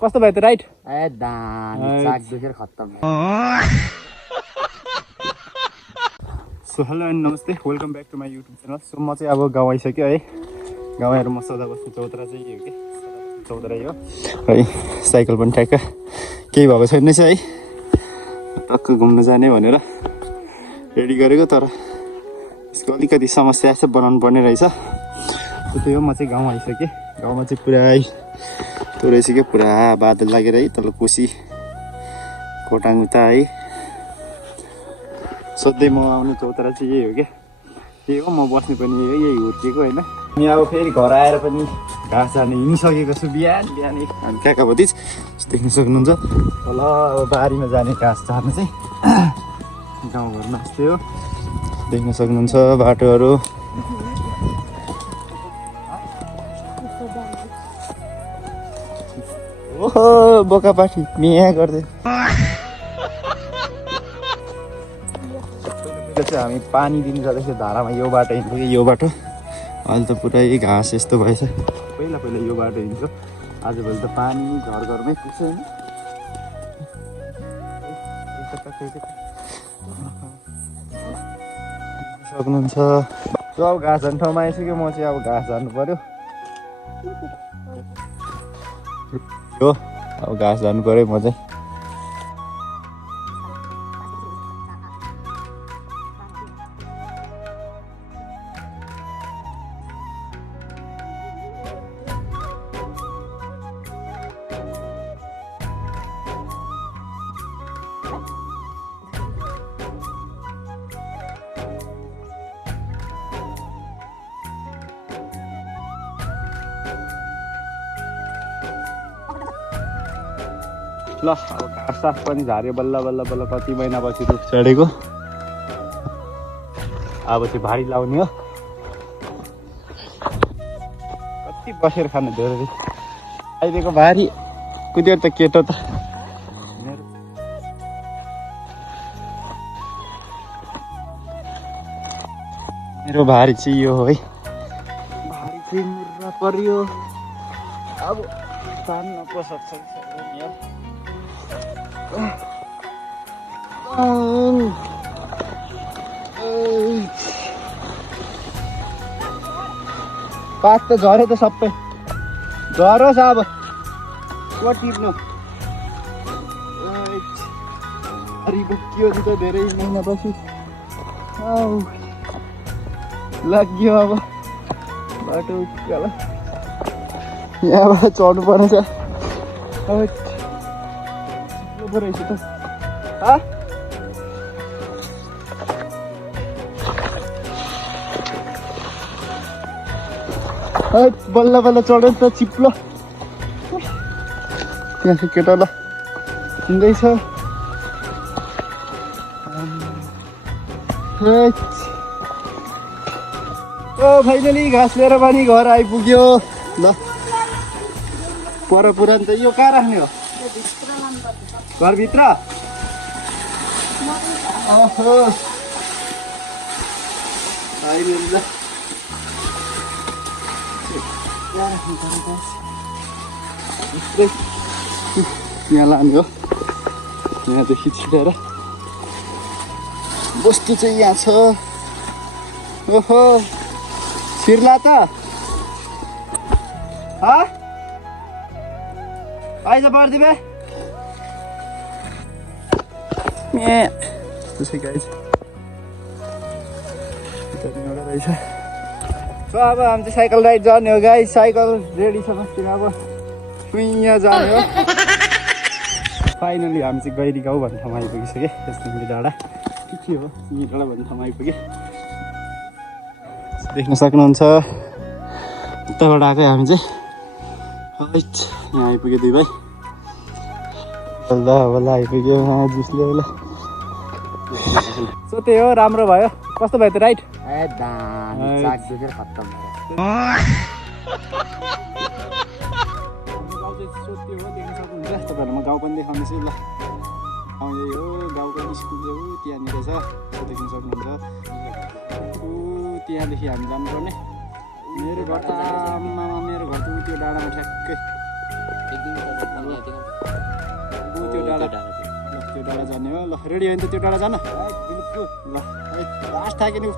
कस्तो भयो त राइट? ए दामी चाक देखेर खत्तम। So hello and namaste, welcome back to my YouTube channel. So म चाहिँ अब गाउँ आइसक्यो है। गाउँ आएर म सदा बस्ने चौतरा चाहिँ यही हो कि चौतरै हो है। साइकल पनि ठ्याक्क केही भएको छैन रहेछ है, टक्क घुम्न जाने भनेर रेडी गरेको, तर यसको अलिकति समस्या चाहिँ बनाउनु पर्ने रहेछ। त्यही हो, म चाहिँ गाउँ आइसकेँ। गाउँमा चाहिँ पुरै त्यो रहेछ क्या, पुरा बादल लागेर है, तल कोसी कोटाङ उता है। सधैँ म आउने चौतरा चाहिँ यही हो क्या, त्यही हो। म बस्ने पनि यही हुर्किएको होइन। अनि अब फेरि घर आएर पनि घाँस हाल्ने हिँडिसकेको छु। बिहान बिहानै हामी कहाँ भतिज देख्न सक्नुहुन्छ तल अब बारीमा जाने घाँस झार्नु चाहिँ गाउँघरमा यस्तै हो, देख्न सक्नुहुन्छ बाटोहरू। ओहो बोकापाठी मिया गर्दै चाहिँ हामी पानी दिनु जाँदैछ धारामा। यो बाटो हिँड्थ्यो कि यो बाटो, अहिले त पुरै घाँस यस्तो भएछ। पहिला पहिला यो बाटो हिँड्थ्यो, आजभोलि त पानी घर घरमै पुग्छ होइन। सक्नुहुन्छ सो अब घाँस हाल्ने ठाउँमा आइसक्यो। म चाहिँ अब घाँस हाल्नु पर्यो हो, अब घाँस हाल्नु पर्यो म चाहिँ। ल अब घाँस सास पनि झार्यो बल्ल बल्ल बल्ल, कति महिनापछि रुख चढेको। अब चाहिँ भारी लाउने हो, कति बसेर खानु धेरै। अहिलेको भारी कुदेर त केटो त मेरो भारी चाहिँ यो हो है। भारी चाहिँ मुर्रा पर्यो, अब तान्न पो सक्छ नि। पात त झऱ्यो त सबै, झरोस् अब टिप्नु बोकियो नि त धेरै महिनापछि। लाग्यो अब बाटो उकालो, यहाँबाट चढ्नु पर्नेछ रहेछ त। बल्ल बल्ल चढ्यो त चिप्लो। त्यहाँ चाहिँ केटा ल हिँड्दैछ। ओ फाइनली घाँस लिएर पनि घर आइपुग्यो। ल पर पुरान त यो कहाँ राख्ने हो? घरभित्र? ओहो यहाँ लाने हो, यहाँदेखि छिटेर बस्तु चाहिँ यहाँ छ। ओहो छिर्ला त आइज पर्दिबे त्यसै गाइज एउटा रहेछ। सो अब हामी चाहिँ साइकल राइड जाने हो गाइज। साइकल रेडी छ मस्तिर, अब यहाँ जाने हो। फाइनली हामी चाहिँ गैरी गाउँ भन्ने ठाउँमा आइपुगिसक्यो। त्यस्तो डाँडा के हो डाँडा भन्ने ठाउँमा आइपुगेँ, देख्न सक्नुहुन्छ। उताबाट आएकै हामी चाहिँ यहाँ आइपुग्यो दुई भाइ। बल्ल बल्ल आइपुग्यो जुसले होला। सो त्यही हो, राम्रो भयो। कस्तो भयो त राइट? ए दामी चाक देखेर खत्तम। तपाईँहरूमा गाउँ पनि देखाउनुहोस् है। ल गाउँ यही हो, गाउँको स्कुल चाहिँ हो त्यहाँनिर छ, देख्न सक्नुहुन्छ। त्यहाँदेखि हामी जानुपर्ने। मेरो घर त आमामा, मेरो घर त त्यो डाँडामा ठ्याक्कै। त्यो डाँडा ल त्यो डाँडा जाने हो ल रेडी हो नि त त्यो डाँडा जान बिल्कुल ल लास्ट थाक्यो नि